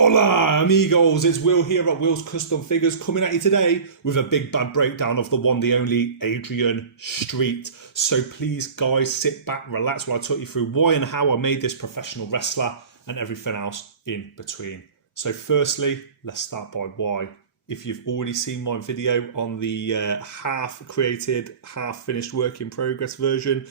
Hola amigos, it's Will here at Will's Custom Figures coming at you today with a big bad breakdown of the one, the only Adrian Street. So please guys, sit back, relax while I talk you through why and how I made this professional wrestler and everything else in between. So firstly, let's start by why. If you've already seen my video on the half created, half finished work in progress version,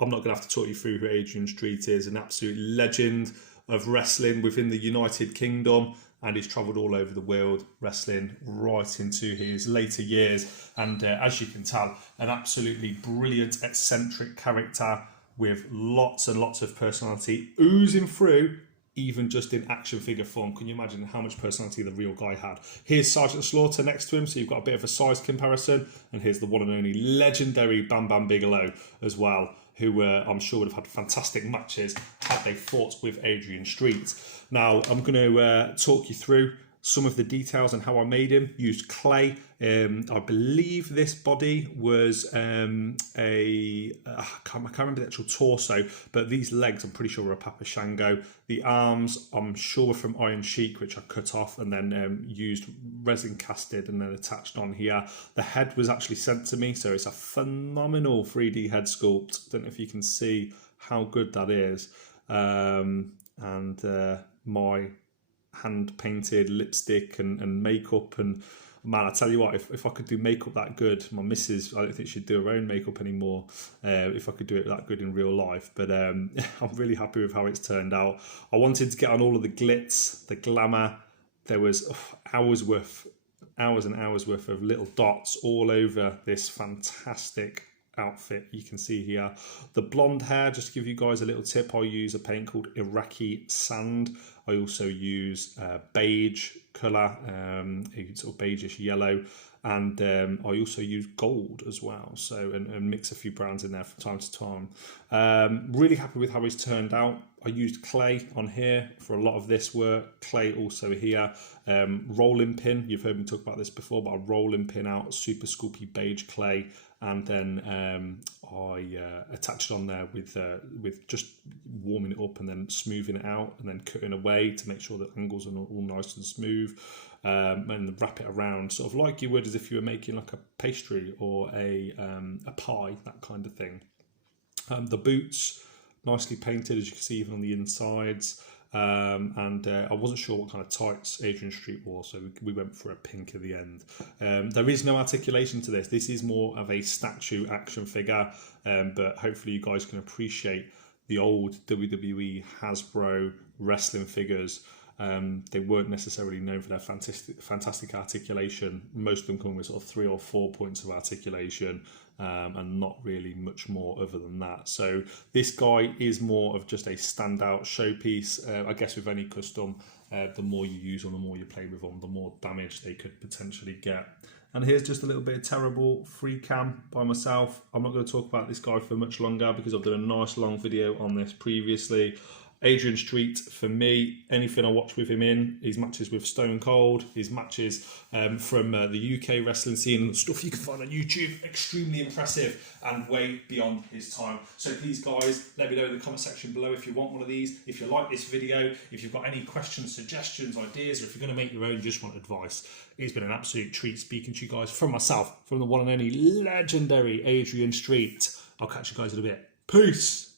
I'm not going to have to talk you through who Adrian Street is, an absolute legend of wrestling within the United Kingdom, and he's travelled all over the world wrestling right into his later years, and as you can tell, an absolutely brilliant eccentric character with lots and lots of personality oozing through even just in action figure form. Can you imagine how much personality the real guy had? Here's Sergeant Slaughter next to him, so you've got a bit of a size comparison, and here's the one and only legendary Bam Bam Bigelow as well, who I'm sure would have had fantastic matches had they fought with Adrian Street. Now, I'm going to talk you through some of the details on how I made him. Used clay. I believe this body was I can't remember the actual torso, but these legs I'm pretty sure were a Papa Shango. The arms I'm sure were from Iron Sheik, which I cut off and then used resin casted and then attached on here. The head was actually sent to me, so it's a phenomenal 3D head sculpt. Don't know if you can see how good that is. My hand painted lipstick and makeup, and man, I tell you what, if I could do makeup that good, my missus, I don't think she'd do her own makeup anymore if I could do it that good in real life. But I'm really happy with how it's turned out. I wanted to get on all of the glitz, the glamour. There was hours and hours worth of little dots all over this fantastic outfit. You can see here the blonde hair. Just to give you guys a little tip, I use a paint called Iraqi Sand. I also use beige colour, sort of beigeish yellow, and I also use gold as well, so and mix a few browns in there from time to time. Really happy with how it's turned out. I used clay on here for a lot of this work, clay also here, rolling pin, you've heard me talk about this before, but I rolling pin out super sculpey beige clay, and then I attached it on there with just warming it up and then smoothing it out and then cutting away to make sure the angles are all nice and smooth, and wrap it around sort of like you would as if you were making like a pastry or a pie, that kind of thing. The boots, nicely painted, as you can see even on the insides. I wasn't sure what kind of tights Adrian Street wore, so we went for a pink at the end. There is no articulation to this. This is more of a statue action figure, but hopefully you guys can appreciate the old WWE Hasbro wrestling figures. They weren't necessarily known for their fantastic articulation. Most of them come with sort of 3 or 4 points of articulation, and not really much more other than that. So this guy is more of just a standout showpiece. I guess with any custom, the more you use them, the more you play with them, the more damage they could potentially get. And here's just a little bit of terrible free cam by myself. I'm not going to talk about this guy for much longer because I've done a nice long video on this previously. Adrian Street, for me, anything I watch with him in, his matches with Stone Cold, his matches from the UK wrestling scene and the stuff you can find on YouTube, extremely impressive and way beyond his time. So please guys, let me know in the comment section below if you want one of these, if you like this video, if you've got any questions, suggestions, ideas, or if you're going to make your own, just want advice. It's been an absolute treat speaking to you guys from myself, from the one and only legendary Adrian Street. I'll catch you guys in a bit. Peace!